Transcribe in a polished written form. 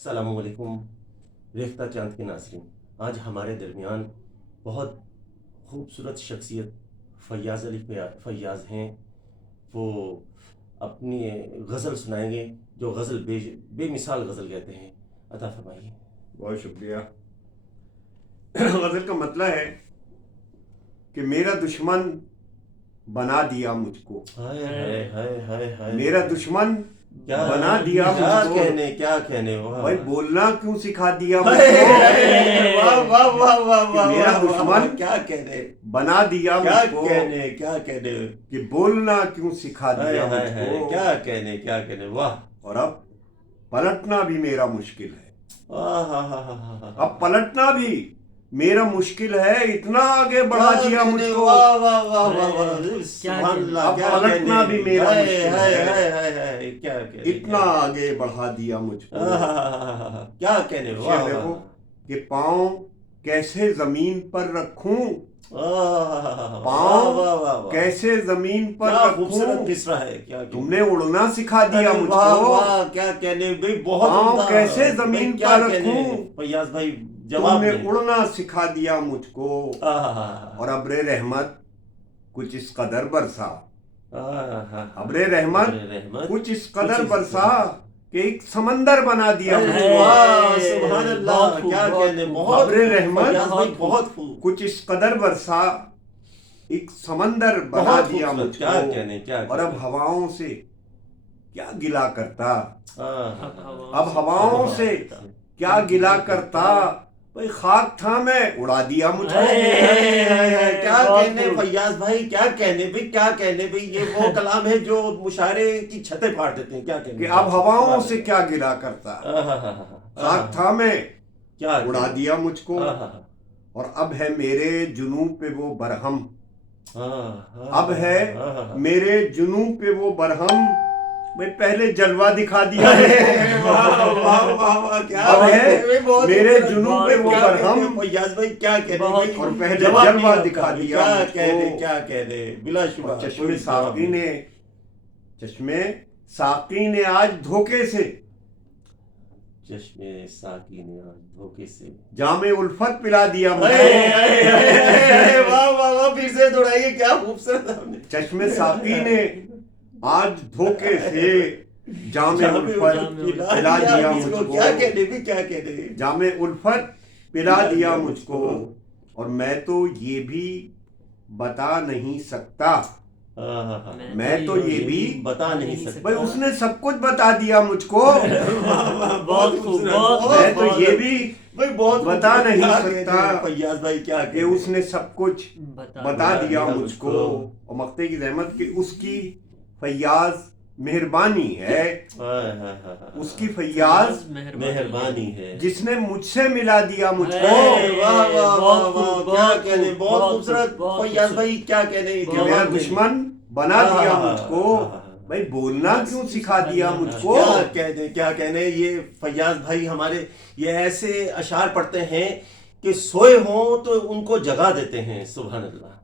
السلام علیکم ریختہ چاند کے ناظرین، آج ہمارے درمیان بہت خوبصورت شخصیت فیاض علی فیاض ہیں۔ وہ اپنی غزل سنائیں گے، جو غزل بے مثال غزل کہتے ہیں۔ عطا فرمائیے۔ بہت شکریہ۔ غزل کا مطلب ہے کہ میرا دشمن بنا دیا مجھ کو، ہائے ہائے ہائے ہائے ہائے، میرا دشمن کیا بنا دیا کیا مجھ کو، کہنے کیا کہنے، واہ بھائی بولنا کیوں سکھا دیا مجھ ہائے کو، ہائے، واہ واہ واہ واہ کہ واہ، میرا واہ، واہ، دشمن کیا کہنے، بنا دیا کیا مجھ کو، کہنے کیا کہنے، کہ بولنا کیوں سکھا ہائے دیا ہائے مجھ ہائے، کو، کیا کہنے کیا کہنے، واہ، اور اب پلٹنا بھی میرا مشکل ہے، ہاں ہاں ہاں ہاں، اب پلٹنا بھی میرا مشکل ہے، اتنا آگے بڑھا دیا مجھ کو، واہ واہ واہ واہ واہ، سبحان اللہ، اب کیا پلٹنا کہنے، بھی میرا ہائے مشکل ہائے ہے، ہائے ہائے ہائے، کیا کہنے، اتنا آگے بڑھا دیا مجھ کو، کیا کہنے، شعر واہ دیکھو کہ پاؤں کیسے زمین پر رکھوں، پاؤں کیسے زمین پر کیا رکھوں، خوبصورت مصرع ہے، کیا تم نے اڑنا سکھا دیا مجھ واہ کو، واہ، کیا کہنے بھائی، بہت پاؤں عمدہ، کیسے بھائی زمین کیا پر کہنے، رکھوں، فیاض بھائی تم جواب نے دیں۔ اڑنا سکھا دیا مجھ کو، اور ابر رحمت کچھ اس قدر برسا، ابر رحمت کچھ اس قدر برسا کہ ایک سمندر بنا دیا مجھ کو، واہ، سبحان اللہ، کیا کہنے، بہت ابر رحمت فیاض بھائی بہت خوب، کچھ اس قدر برسا ایک سمندر بنا بہت دیا خوبصورت، مجھ کیا کو، کہنے کیا اور اب کہنے، ہواؤں سے کیا گلا کرتا، اب اب ہواؤں سے کیا گلا کرتا، بھئی خاک تھا میں اڑا دیا مجھ کو، کیا کہنے فیاض بھائی، کیا کہنے بھائی، کیا کہنے بھائی، یہ وہ کلام ہے جو مشاعرے کی چھتیں پھاڑ دیتے ہیں، کیا کہنے، کہ اب ہواؤں سے کیا گلا کرتا، خاک تھا میں کیا اڑا دیا مجھ کو، اور اب ہے میرے جنوں پہ وہ برہم، اب ہے میرے جنوں پہ وہ برہم، میں پہلے جلوہ دکھا دیا اب ہے میرے جنوں پہ وہ برہم، فیاض بھائی کیا کہنے، اور پہلے جلوہ دکھا دیا کیا مجھ کہنے کو، کیا کہنے، بلا شبہ چشمے ساقی نے آج دھوکے سے، چشمے ساقی نے آج دھوکے سے جام الفت پلا دیا مجھ واہ کو، واہ واہ، پھر سے دوڑائیے، کیا خوبصورت آپ نے، چشمے ساقی نے آج دھوکے سے جام الفت پلا دیا مجھ کو، کیا کہنے بھی، کیا کہنے، جام الفت پلا دیا مجھ کو، اور میں تو یہ بھی بتا نہیں سکتا، میں تو یہ بھی بتا نہیں سکتا، بھائی اس نے سب کچھ بتا دیا مجھ کو، بہت خوبصورت، میں تو یہ بھی بھائی بہت بتا نہیں سکتا فیاض بھائی، کیا کہ اس نے سب کچھ بتا دیا مجھ کو، اور مقتے کی زحمت کہ اس کی فیاض مہربانی ہے، اس کی فیاض مہربانی ہے، جس نے مجھ سے ملا دیا مجھ کو، واہ واہ واہ واہ، کیا کہنے، بہت خوبصورت فیاض بھائی، کیا کہنے، کہ میرا دشمن بنا دیا مجھ کو، بھائی بولنا کیوں سکھا دیا مجھ کو، کیا کہنے کیا کہنے۔ یہ فیاض بھائی ہمارے یہ ایسے اشعار پڑھتے ہیں کہ سوئے ہوں تو ان کو جگا دیتے ہیں، سبحان اللہ۔